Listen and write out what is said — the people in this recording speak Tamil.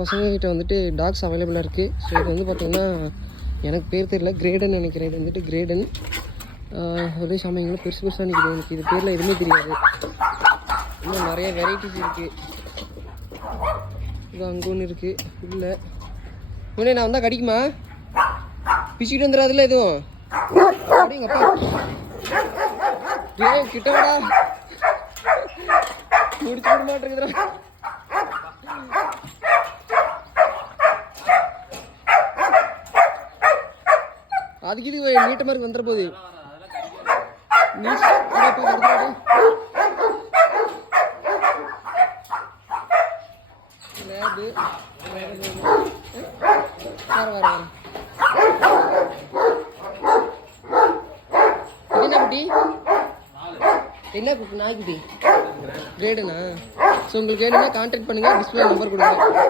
பசங்கக்கிட்ட வந்துட்டு டாக்ஸ் அவைலபிளாக இருக்குது. ஸோ இது வந்து பார்த்திங்கன்னா எனக்கு பேர் தெரியல, கிரேடன் நினைக்கிறேன். இது வந்துட்டு கிரேடன். ஒரே சாமிங்களும் பெருசு பெருசாக நிற்கிது. எனக்கு இது பேரில் எதுவுமே தெரியாது. இன்னும் நிறைய வெரைட்டிஸ் இருக்குது. இது அங்கே ஒன்று இருக்குது இல்லை உடனே நான் வந்தால் கடிக்குமா? பிச்சுக்கிட்டு வந்துடாதுல்ல எதுவும்? அப்படிங்கப்பா கிட்டவாடா முடிச்சு விட மாட்டேங்குதுடா. அதுக்கு இது நீட்ட மாதிரி வந்துட போகுது. என்ன குட்டி? என்ன குட்டி? நாய்க்குட்டி கிரேடுண்ணா. ஸோ உங்களுக்கு வேணும்னா கான்டாக்ட் பண்ணுங்கள். டிஸ்பிளே நம்பர் கொடுங்க.